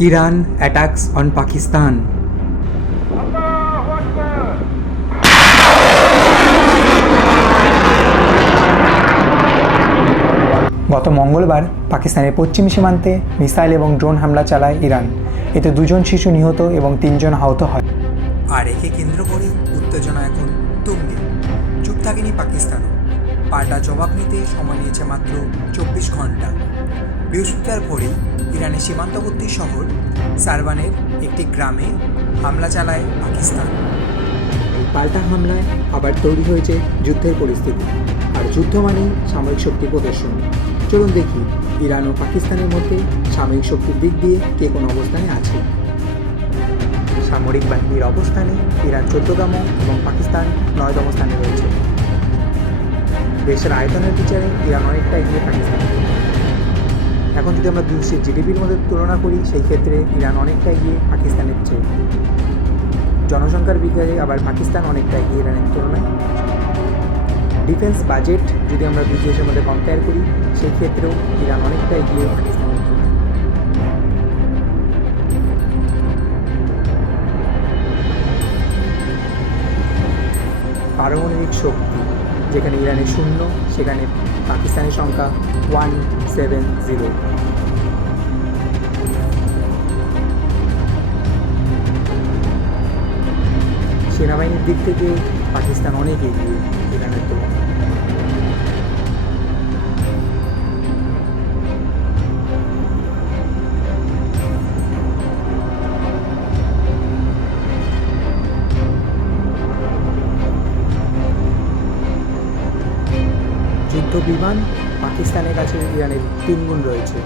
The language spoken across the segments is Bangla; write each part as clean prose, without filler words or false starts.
Iran attacks on Pakistan. গত মঙ্গলবার পাকিস্তানের পশ্চিম সীমান্তে মিসাইল এবং ড্রোন হামলা চালায় ইরান। এতে 2 শিশু নিহত এবং 3 আহত হয়। আর একে কেন্দ্র করে উত্তেজনা এখন তুঙ্গে। চুপ থাকেনি পাকিস্তানও। পাল্টা জবাব নিতে সময় নিয়েছে মাত্র 24 ঘন্টা। বৃহস্পতিবার ভোরে ইরানের সীমান্তবর্তী শহর সারওয়ানের একটি গ্রামে হামলা চালায় পাকিস্তান। এই পাল্টা হামলায় আবার তৈরি হয়েছে যুদ্ধের পরিস্থিতি। আর যুদ্ধ মানেই সামরিক শক্তি প্রদর্শন। চলুন দেখি ইরান ও পাকিস্তানের মধ্যে সামরিক শক্তির দিক দিয়ে কে কোন অবস্থানে আছে। সামরিক বাহিনীর অবস্থানে ইরান 14তম এবং পাকিস্তান 9তম স্থানে রয়েছে। দেশের আয়তনের বিচারে ইরান অনেকটা এগিয়ে পাকিস্তান। এখন যদি আমরা দেশের জিডিপির মধ্যে তুলনা করি, সেই ক্ষেত্রে ইরান অনেকটা এগিয়ে পাকিস্তানের চেয়ে। জনসংখ্যার বিচারে আবার পাকিস্তান অনেকটা এগিয়ে ইরানের তুলনায়। ডিফেন্স বাজেট যদি আমরা দুই দেশের মধ্যে কম্পেয়ার করি, সেই ক্ষেত্রেও ইরান অনেকটা এগিয়ে পাকিস্তানের তুলনায়। পারমাণবিক শক্তি যেখানে ইরানের 0, সেখানে পাকিস্তানের সংখ্যা 170। সেনাবাহিনীর দিক থেকে পাকিস্তান অনেক এগিয়ে ইরানের তুলনায়। যুদ্ধ বিমান পাকিস্তানের কাছে ইরানের 3 গুণ রয়েছে।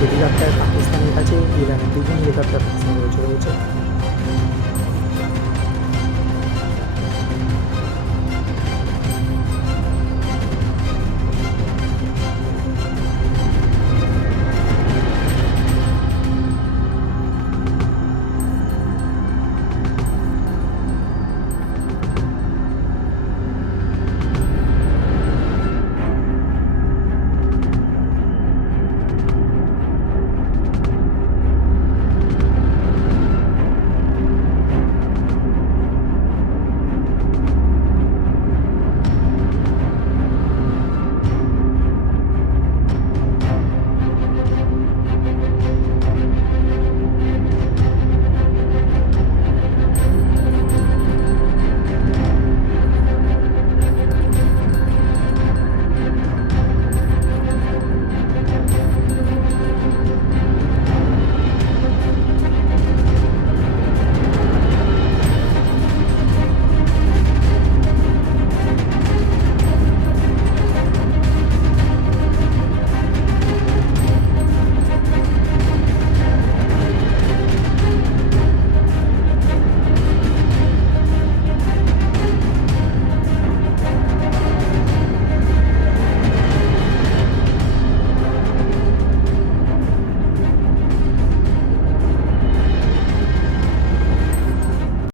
হেলিকপ্টার পাকিস্তানের কাছে, ইরানের 2 হেলিকপ্টার পাকিস্তানের রয়েছে।